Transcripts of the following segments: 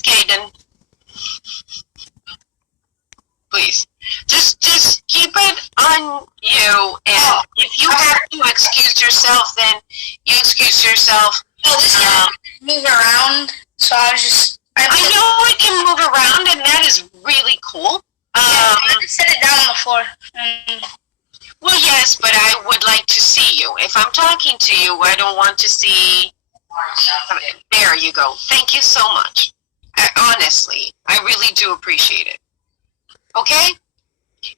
Caden, please. Just keep it on you, and if you have to excuse yourself, then you excuse yourself. No, this can move around, so I know it can move around, and that is really cool. I just set it down on the floor. Well, yes, but I would like to see you. If I'm talking to you, I don't want to see. There you go. Thank you so much. Honestly, I really do appreciate it. Okay?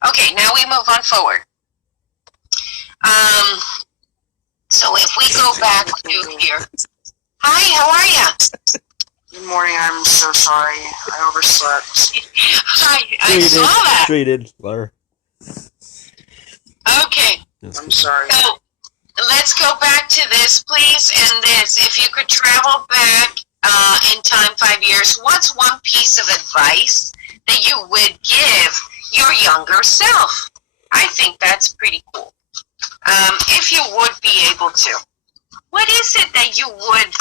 Okay, now we move on forward. So if we go back to here. Hi, how are you? Good morning, I'm so sorry. I overslept. Hi, I saw that. Treated, Laura. Okay. I'm sorry. So let's go back to this, please, and this. If you could travel back in time 5 years, what's one piece of advice that you would give your younger self? I think that's pretty cool. If you would be able to. What is it that you would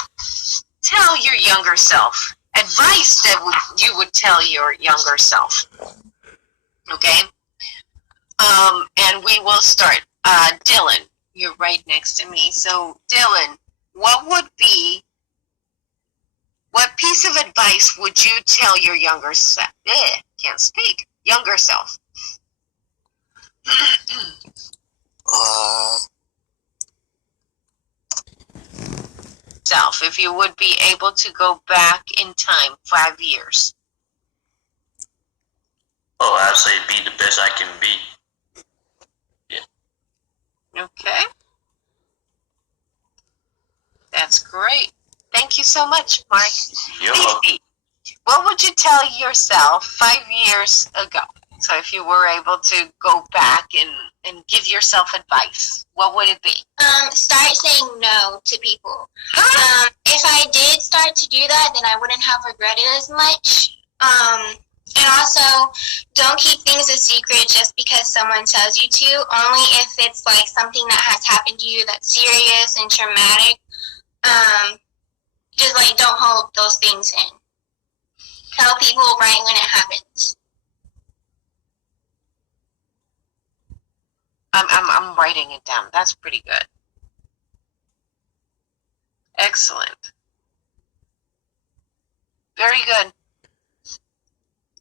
tell your younger self? Advice that you would tell your younger self. Okay? And we will start. Dylan, you're right next to me. So, Dylan, what piece of advice would you tell your younger self? Can't speak. Younger self. Self, if you would be able to go back in time 5 years. Oh, I'd say be the best I can be. Okay. That's great. Thank you so much, Mark. Lacey, what would you tell yourself 5 years ago? So if you were able to go back and give yourself advice, what would it be? Start saying no to people. If I did start to do that, then I wouldn't have regretted as much. And also, don't keep things a secret just because someone tells you to, only if it's like something that has happened to you that's serious and traumatic. Just like don't hold those things in. Tell people right when it happens. I'm writing it down. That's pretty good. Excellent. Very good.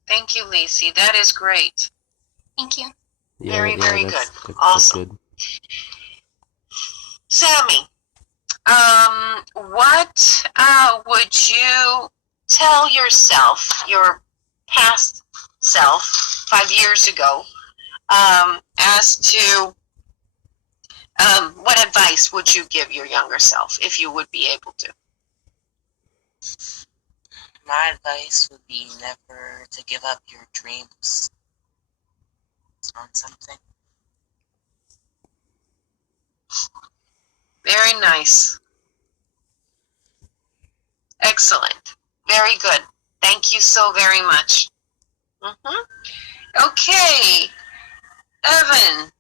Thank you, Lacey. That is great. Thank you. Yeah, very good. That's Awesome. good. Sammy, what would you tell yourself, your past self, 5 years ago, as to what advice would you give your younger self if you would be able to? My advice would be never to give up your dreams on something. Very nice. Excellent. Very good. Thank you so very much. Okay. Evan,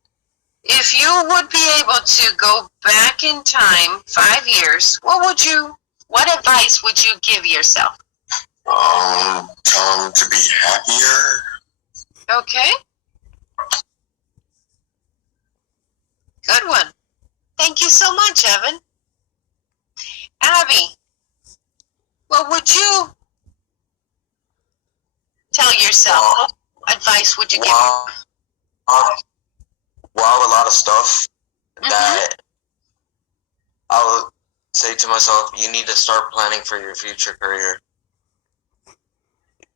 if you would be able to go back in time 5 years, what advice would you give yourself? Tell them to be happier. Okay. Good one. Thank you so much, Evan. Abby, what would you tell yourself? What advice would you give? A lot of stuff that I would say to myself, you need to start planning for your future career.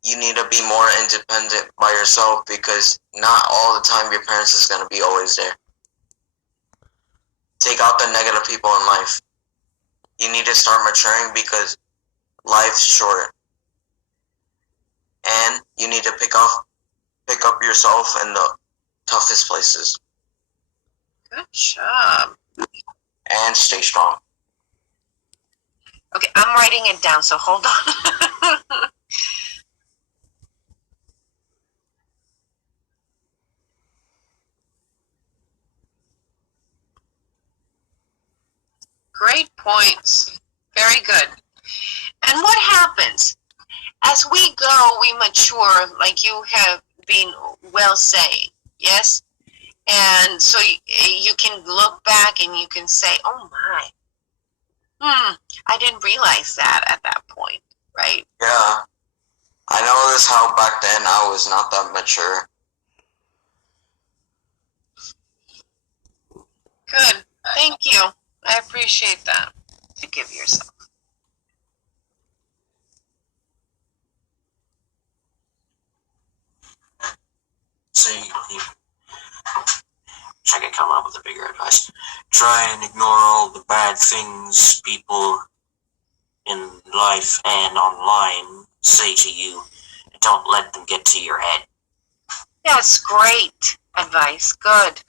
You need to be more independent by yourself because not all the time your parents is going to be always there. Take out the negative people in life. You need to start maturing because life's short. And you need to pick up yourself in the toughest places. Good job. And stay strong. Okay, I'm writing it down, so hold on. Great points. Very good. And what happens as we go, we mature, like you have been well saying, yes? And so you can look back and you can say, oh my, I didn't realize that at that point, right? Yeah. I noticed how back then I was not that mature. Good. Thank you. I appreciate that. To give yourself. So I could come up with a bigger advice. Try and ignore all the bad things people in life and online say to you. And don't let them get to your head. That's great advice. Good.